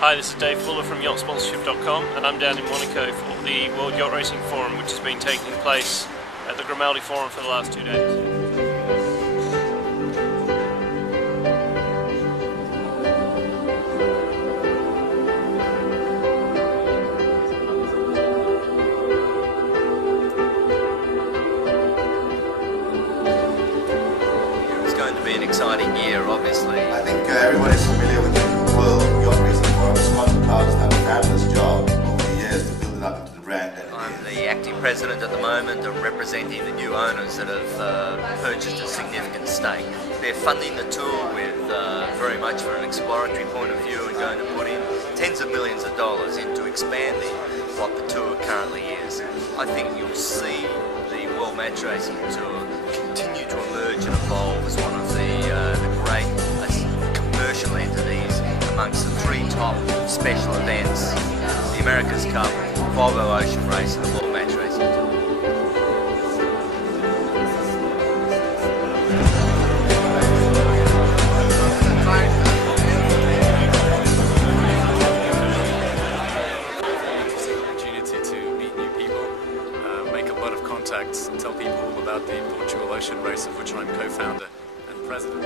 Hi, this is Dave Fuller from yachtsponsorship.com, and I'm down in Monaco for the World Yacht Racing Forum, which has been taking place at the Grimaldi Forum for the last 2 days. It's going to be an exciting year, obviously. I think everyone is familiar with the World Yacht Racing Forum. Scott has done a fabulous job over the years to build it up into the brand that I'm it is. the acting president at the moment of representing the new owners that have purchased a significant stake. They're funding the tour with very much for an exploratory point of view and going to put in tens of millions of dollars into expanding what the tour currently is. I think you'll see the World Match Racing Tour continue to emerge and evolve as one of the great commercial entities amongst the three top special events: the America's Cup, Volvo Ocean Race and the World Match Racing Tour. It's an opportunity to meet new people, make a lot of contacts, and tell people all about the Portugal Ocean Race, of which I'm co-founder and president.